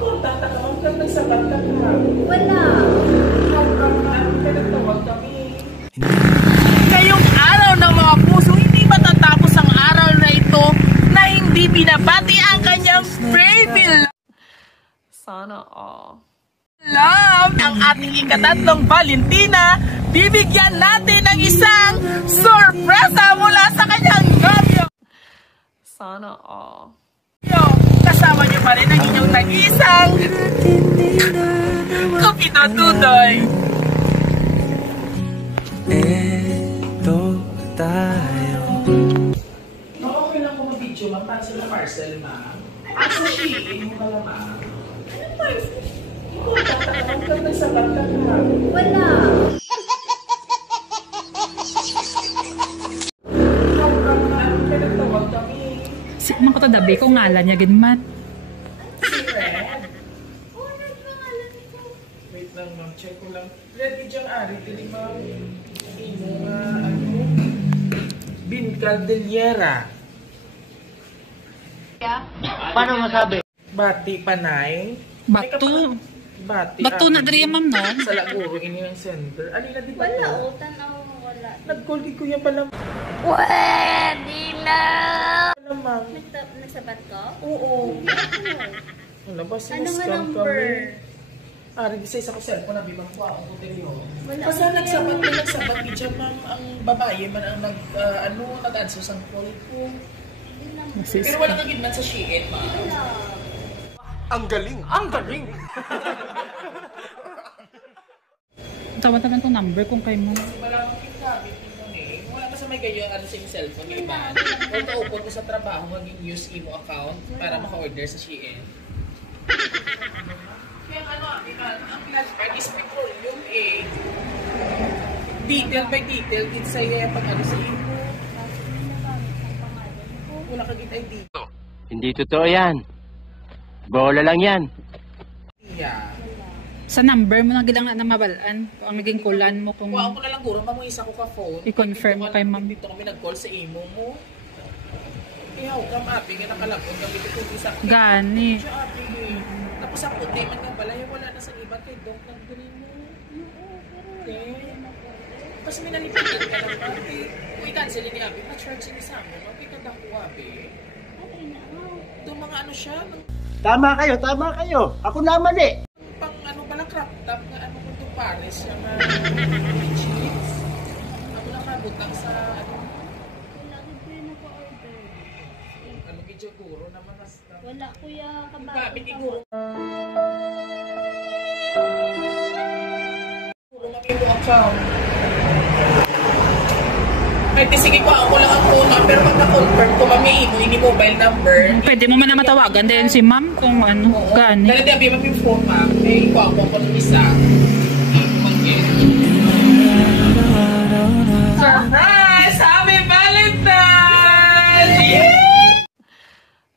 Kontakta ka, huwag nagsabat ka ka. Wala. Pinagtawag kami. Ngayong araw ng mga puso, hindi matatapos ang araw na ito na hindi binabati ang kanyang baby sana love ang ating ikatatlong Valentina. Bibigyan natin ng isang sorpresa mula sa kanyang nobyo. Sana kasama niyo pa rin ang inyong nag-isang Kupito Tudoy. Eto tayo. Okay lang kung mag-video, ma'am, para sa parcel, ma'am. At sa shipping mo pala, ma'am. Ano parcel? Kontakta ka, huwag nagsabat ka ka. Wala. Pinagtawag kami. Sikman ko to dabi ko ngalan niya ginman. Si Red. Wait lang, ma'am. Check ko lang. Red, diyan ari. Dili, ma'am. Imo nga, Bin Caldellera. Paano masabi? Bati panay. Bato. Bati. Bato na diri ma'am no? Sa Laguro, ini ang center. Alina, di ba Wala, to? tanaw mo wala. Nag-call kay Kuya pala. Pwede lang. Wala, ma'am. Nagsabat ka? Oo. Wala ba? Ano nga Sinuscam number? kami. Ari, sa isa ko cellphone na bibang ko ako putin yun. Wala. Kasi nagsabat ni dyan, ma'am, ang babae man ang nag-answer sa call ko. Pero wala kang gitman sa Shein, ma'am. Ang galing! Ang galing! Tawag naman tong number kung kayo mo. Wala akong gamit yun eh. Wala ka sa may ganyan sa yung cellphone, yung iba. Kung ka-open ko sa trabaho, mag-use imo account para maka-order sa Shein. Kaya ang classified is petroleum eh. Detail by detail, din sa'yo pag sa imo. Wala kang ID. Hindi totoo yan. Bola lang yan. Yeah. Sa number mo na gilang na mabalaan. Ang maging kulan mo kung Kuha ko na lang guro, isa ko ka phone. i-confirm kay ma'am. Dito kami nag-call sa imo mo. Iyaw ka, mapi, nga nakalagod. Gamit ko isa ko. Gani. Tapos ako, man nga pala, wala na sa iba kay Doc ng green mo. Okay. Kasi may nalipitan ka ng pati. Uy, cancel ni Abi. Pa-charge ni Samu. Okay ka na ko, Abi. Ito mga ano siya. Tama kayo. Ako naman eh. Pang ano pala, crop top na ano ko itong Paris. Yung cheese. Ako nakabutang sa ano. Lagi ko yung naka-order. Ano, video guro naman hasta. Wala kuya kabago. Gabi ni guro. Guro na may account. Pwede, sige ko, ako lang ang phone, pero pag na-confirm ko, mami, ini mobile number. Pwede mo man na matawagan din si ma'am kung ano. Gani. Dahil di abi yung phone, ma'am. Eh, ko ako ng isa. Surprise! Happy Valentine's! Yeah!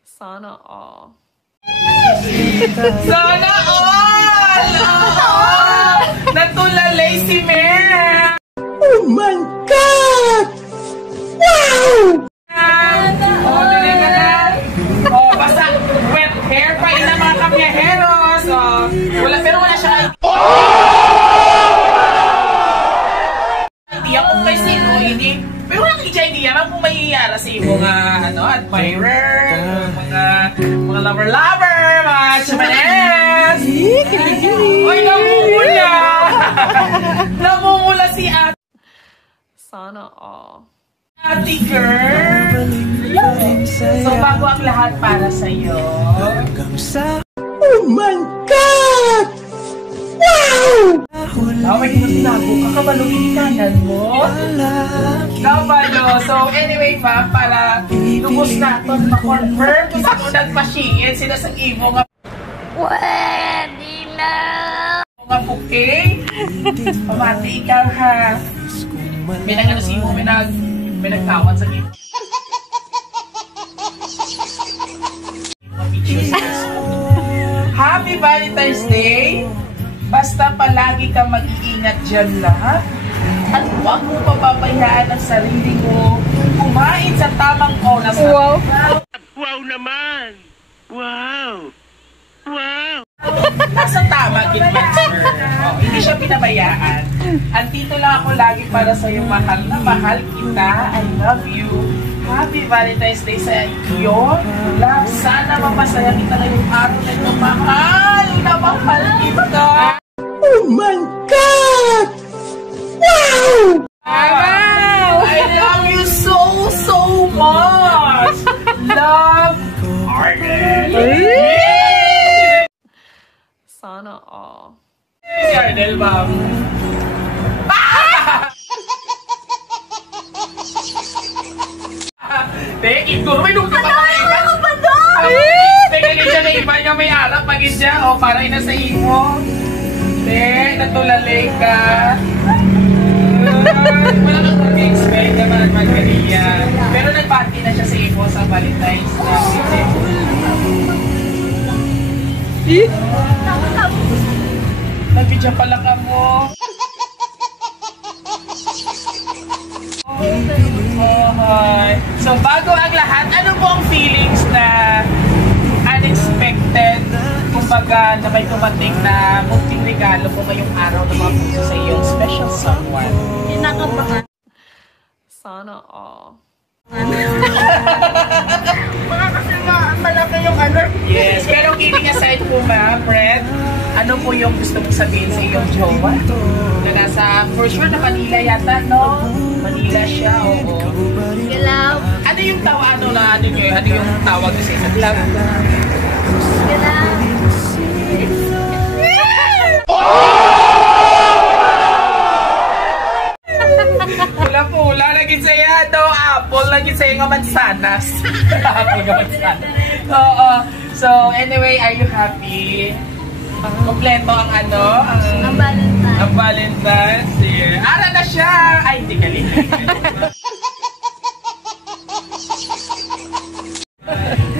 Sana all. Sana all! Natulalay si Mare! Oh my God! Wow! Dali ka na. Basta wet hair pa yun ang mga kamyaheros. Pero wala siya idea kung may sino, hindi. Pero wala kang idea man kung may iyara sa iyo mga admirer, mga lover-lover, mga chamanes. Uy, namumula! Namumula si Ate. Sana all. Ate girl! So, bago ang lahat para sa'yo. Oh my God! Wow! May sinago ka, kabalugin kanan mo. Kabalo. So, anyway, ma'am, para lubos natin ma-confirm kung sino nagpa-shiin, sila sa imo nga. Pwede lang. Mga bouquet. Pamati ikaw, ha. May nang ano sa imo, may nagtawan sa imo. Happy Valentine's Day! Basta palagi kang mag-iingat dyan lahat. At huwag mo papabayaan ang sarili mo. Kumain sa tamang oras. Wow! Wow naman! Wow! nasa tama, sir. Oh, hindi siya pinabayaan. Andito lang ako lagi para sa iyo, mahal na mahal kita. I love you. Happy Valentine's Day sa iyo. Love, sana mapasaya kita na yung araw na ito. Mahal na mahal kita. Oh my God! Wow! I love you so, so much. Love, Arnel. Sana all. Si Arnel, ma'am. Teki, guru, may nungkit pa na iba. Ano ba doon? Teka, ganyan na iba niya may alap. Pagin siya, o para ina sa imo. Teka, natulalig ka. Wala kang mag-expect naman Maria. Pero nag-party na siya sa imo sa Valentine's Day. Nag-video pala ka mo. So bago ang lahat, ano po ang feelings na unexpected, kumbaga na may dumating na munting regalo po ngayong araw na mga puso sa iyong special someone? Kinakabahan. Sana all. Mga kasi malaki yung ano. Yes, pero kidding aside po ba, Fred, ano po yung gusto mong sabihin sa iyong jowa? Na nasa, for sure na Manila yata, no? Manila siya, oo. Galaw. Ano yung tawa, ano yung tawag niyo sa isa't lang? Galaw. Pula-pula, lagi saya daw apple, lagi saya nga mansanas. Apple nga mansanas. Oo. So, anyway, are you happy? Kompleto ang ano? Ang Valentine's. Ang Valentine's. Yeah. Ara na siya! Ay, hindi ka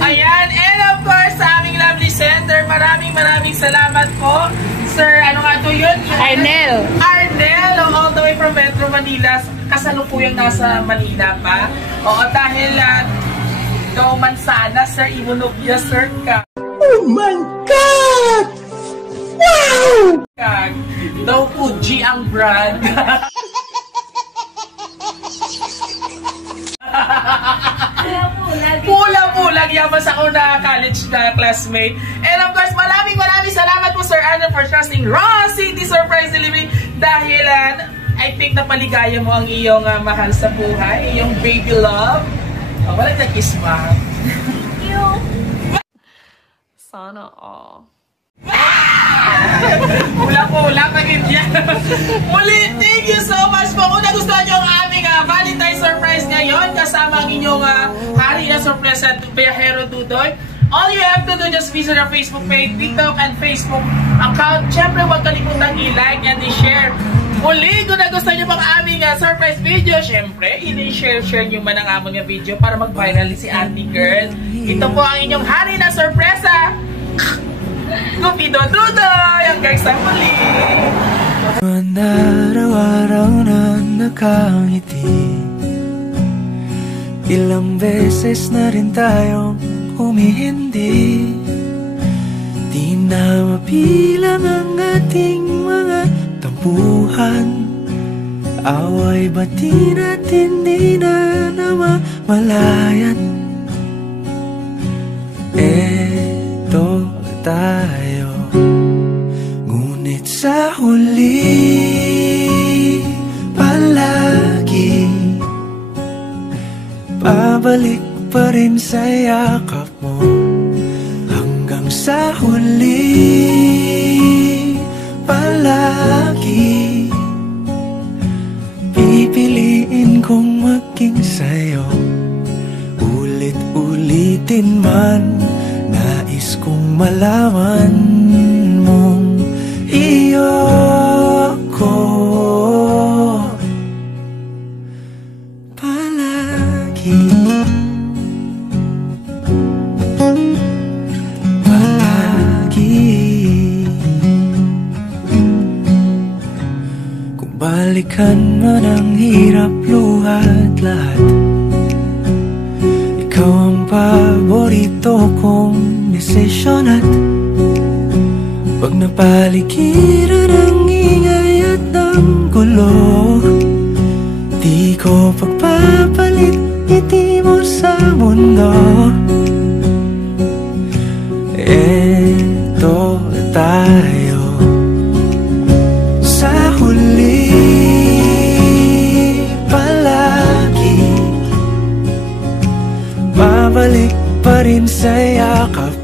Ayan, and of course, sa aming lovely center, maraming salamat po. Sir, ano nga to yun? Arnel. Arnel, all the way from Metro Manila. Kasalukuyang nasa Manila pa. Oo, dahil daw mansana, sir, imunobya, sir, ka. Oh my God! Wow! Kag, daw Fuji ang brand. Pula-pulang yamas ako na college na classmate. And of course, maraming salamat po Sir Arnel for trusting Raw City Surprise Delivery dahil I think napaligaya mo ang iyong mahal sa buhay, iyong baby love. Oh, walang na-kiss ba? Thank you. Sana all. Pula-pula pagin yan. Muli, thank you so much po. Kung nagustuhan nyo ang aming Valentine's surprise ngayon, kasama ang inyong hari na surprise at Biyahero Dudoy, all you have to do, just visit our Facebook page, TikTok and Facebook account. Siyempre, huwag kalimutang i-like and i-share. Muli, kung nagustuhan nyo pang aming surprise video, siyempre, i-share nyo man ang aming video para mag-viral si Auntie Girl. Ito po ang inyong hari na sorpresa. Cupido Dudoy! Hanggang sa muli! Araw-araw na nakangiti, ilang beses na rin tayong humihindi. Di na mapilang ang ating mga tampuhan, away bati na't hindi na namamalayan. Eto tayo, ngunit sa huli palagi babalik pa rin sa yakap mo. Hanggang sa huli palagi pipiliin kong maging sa'yo. Ulit-ulitin man, nais kong malaman mong iyo ko palagi. Palagi. Kung balikan man ang hirap, luha at lahat, ikaw ang paborito kong desisyon at Pag napaligiran ng ingay at ng gulo, di ko pagpapalit ngiti mo sa mundo. Eto tayo sa huli palagi, babalik pa rin sa yakap